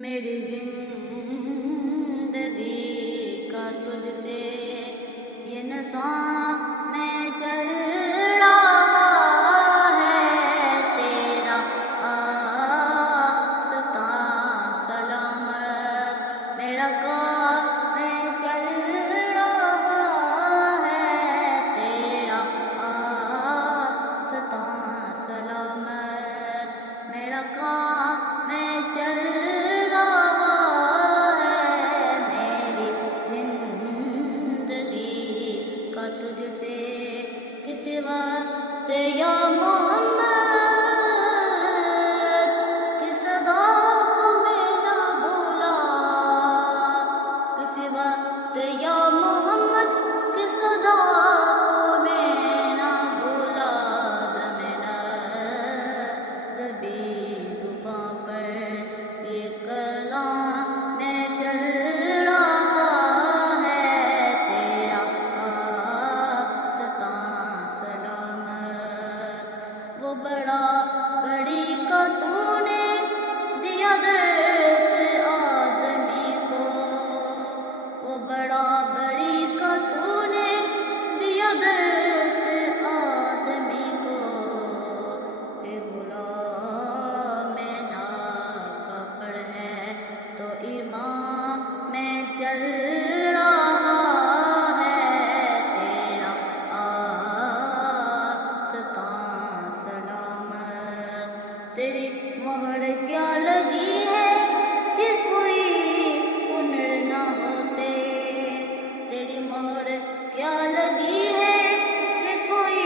میری زندگی کا تجھ سے یہ نظام میں چل رہا ہے، تیرا آستاں سلامت میرا کام میں چل رہا ہے، تیرا آستاں سلامت میرا کام میں چل تجھ سے کس وقت یا محمد کس صدا کو میں نہ بھولا، کس وقت یا محمد کس صدا کو میں نہ بھولا، دم نظبی زباں پر یہ کلام میں چل بڑا بڑی کا تو نے دیا درس آدمی کو، وہ بڑا بڑی کا تو نے دیا درس آدمی کو، کہ غلام ناکافر ہے تو ایمان میں چل رہا ہے، تیرا تیری مہر کیا لگی ہے کہ کوئی ہنر نہ ہوتے، تیری مہر کیا لگی ہے کہ کوئی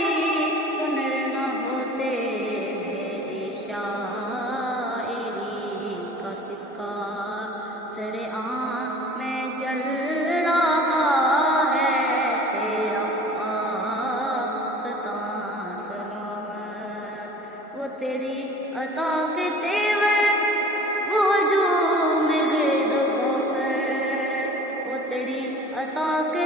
ہنر نہ ہوتے، میری شاعری کا سکہ سر عام میں چل رہا ہے، تیرا آستاں سلامت وہ تیری عطا کے تیور، وہ ہجوم گرد و کوثر، وہ تیری عطا کے